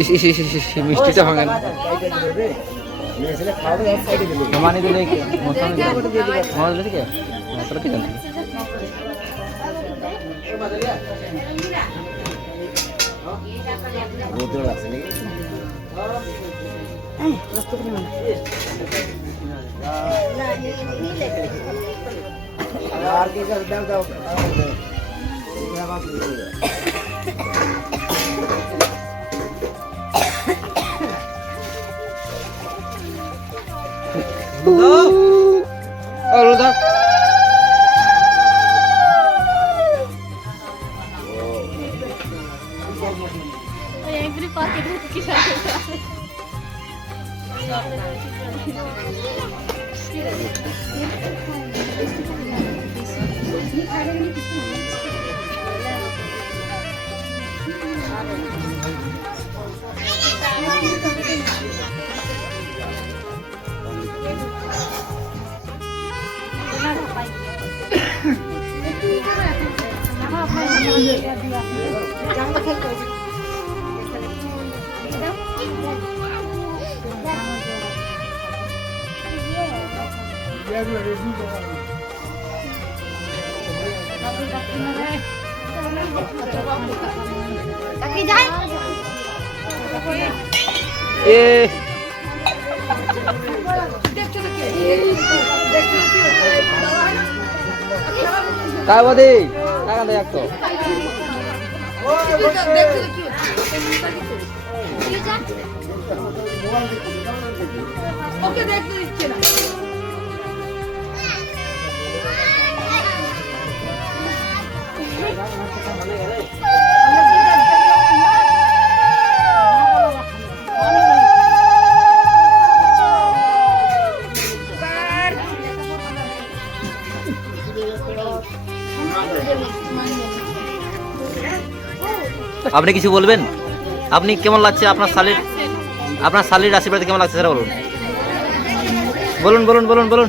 ইস ইস ইস ইস ইস, মিষ্টিটা ভাঙে না। মানি দিলে কি মশলা দিলে কি মশলা কি জানি Ruda. Every pocket with kisha. काय मध्ये काय कांदा लागतो ओके देख तो इच्छे ना আপনি কিছু বলবেন? আপনি কেমন লাগছে আপনার শালির আশীর্বাদ কেমন লাগছে সেটা বলুন বলুন বলুন বলুন বলুন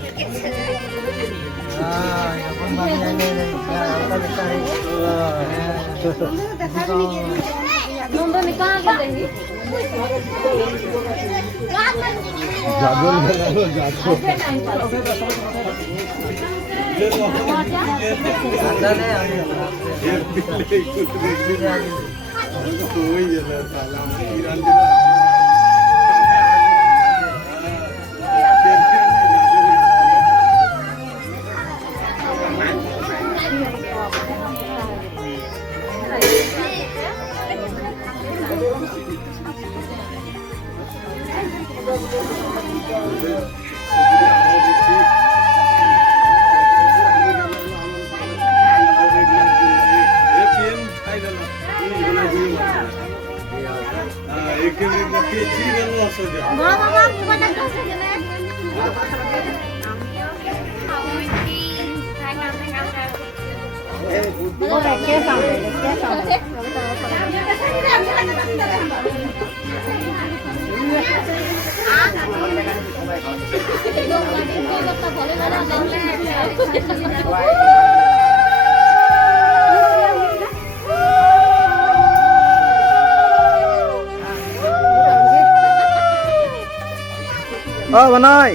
বানাই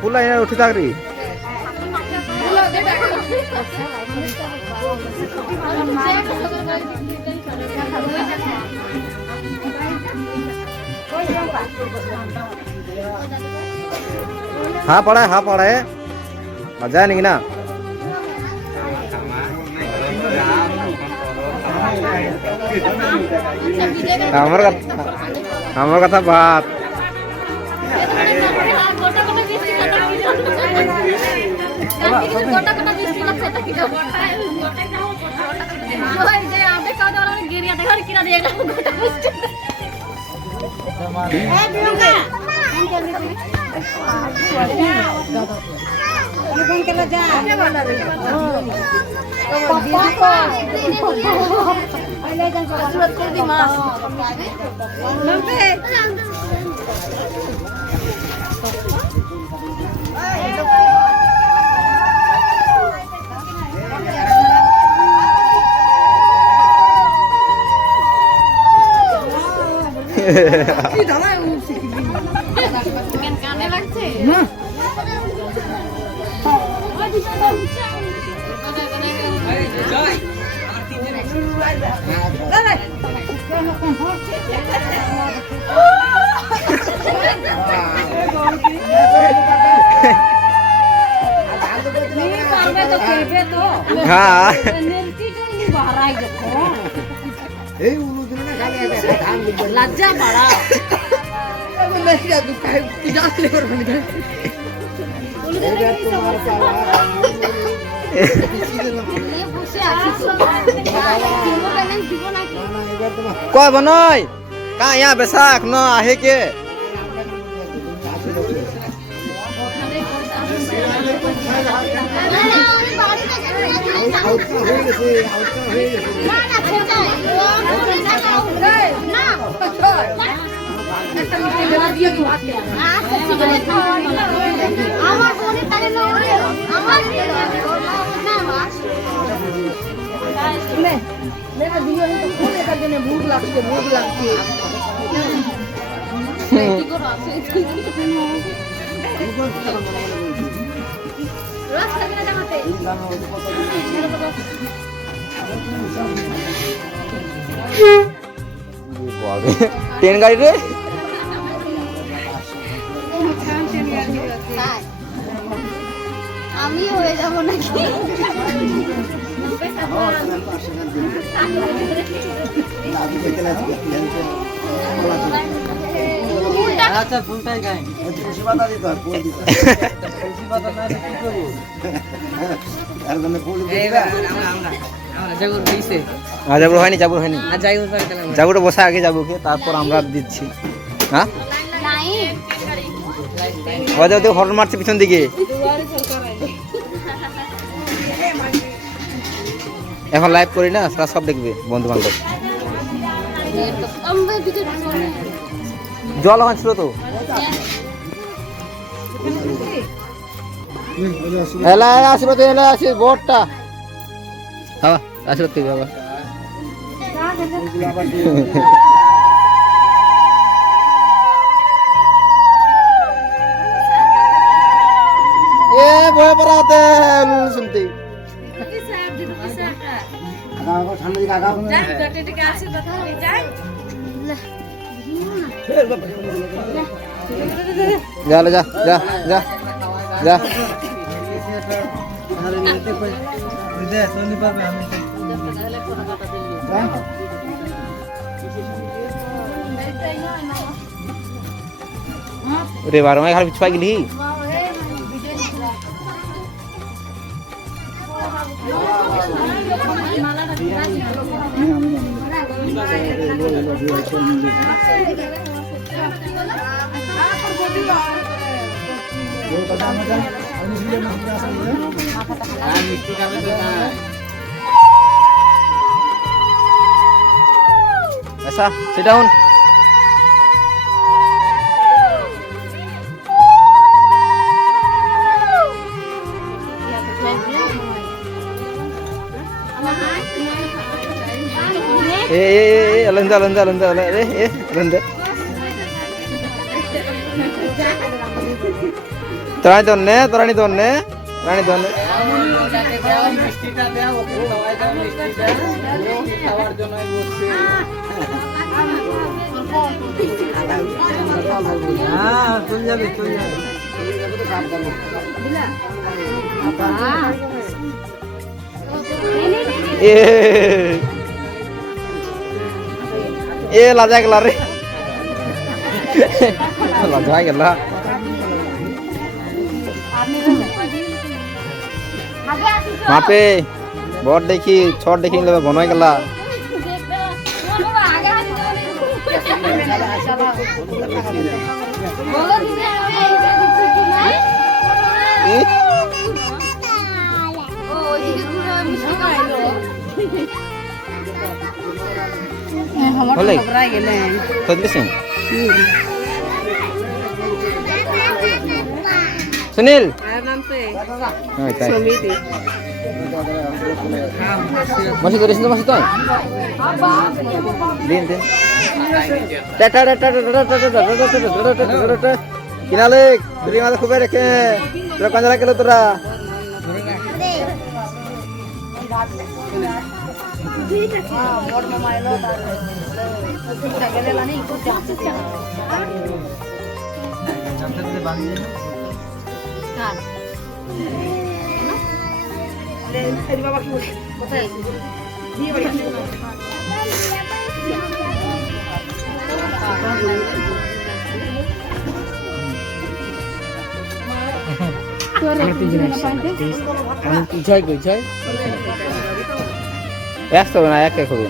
পুলা এনে উঠে থাকরি हाँ पड़ा है मजा है नहीं ना हमार कथा बात কানে লাগছে হ্যাঁ লজ্জা বাড়া কয় বনয় কা ইয়া বেসাক ন আহে কে আমার ফোনে তারে আমার ভূত লাগছে ট্রেন গাড়ি রে আমি হয়ে যাবো নাকি আচ্ছা ফুলটাই গাই তুলসী পাতা দিতে হয় ফুল দিতে তুলসী পাতা না কি করব আর জন্য ফুল দিবা আমরা জগর দিছে যাবো হয়নি যাবো হয়নি আর যাই হোক তাহলে যাবোটা বসে আগে যাবো কে তারপর আমরা দিচ্ছি হ্যাঁ ওদের হর্ন মারছে পিছন দিকে এখন লাইভ করি না সেটা সব দেখবে বন্ধু বান্ধব জল ওখানে ছিল তো এলা আসবে তো এলা আসি বোটটা হ্যাঁ আসবে তুই বাবা এ বয়ে পড়াতে শুনতে ঠান্ডা দিকে আগাও যা যা যা যা যা রে বারো মাই খালি পিছু গেলি ऐसा sit down alanda torani donne খাওয়ার জন্যই বসছে হ্যাঁ চল যাবে তো কাম করব এ লাজা গেলা রে লাজা গেলা মাপে বড় দেখি ছোট দেখি লেবে বনাই গেলা সুনীল মাসি করেছেন তো মাসি তো দিন দিন কিনালে তুই আমাদের খুবই রেখে তোরা কাঁচা রাখলো তোরা জয় কই জয় একশো না এক এক হবে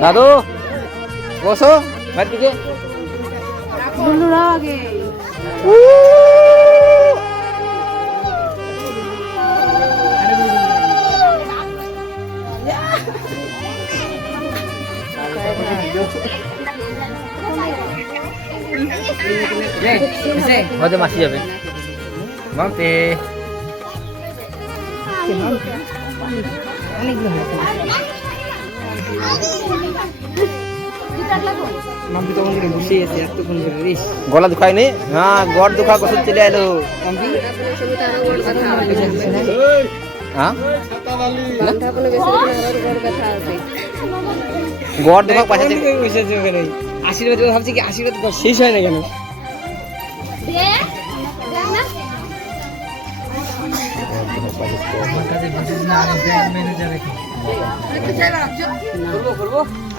দাদু বসো বাইর দিকে হয়তো মাসি যাবে মামতে গলা দুখায়নি হ্যাঁ গড় দুখা কত চলে এলো হ্যাঁ গড় দুখা পাশে আশীর্বাদ ভাবছি কি আশীর্বাদ শেষ হয় না কেন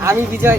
আমি বিজয়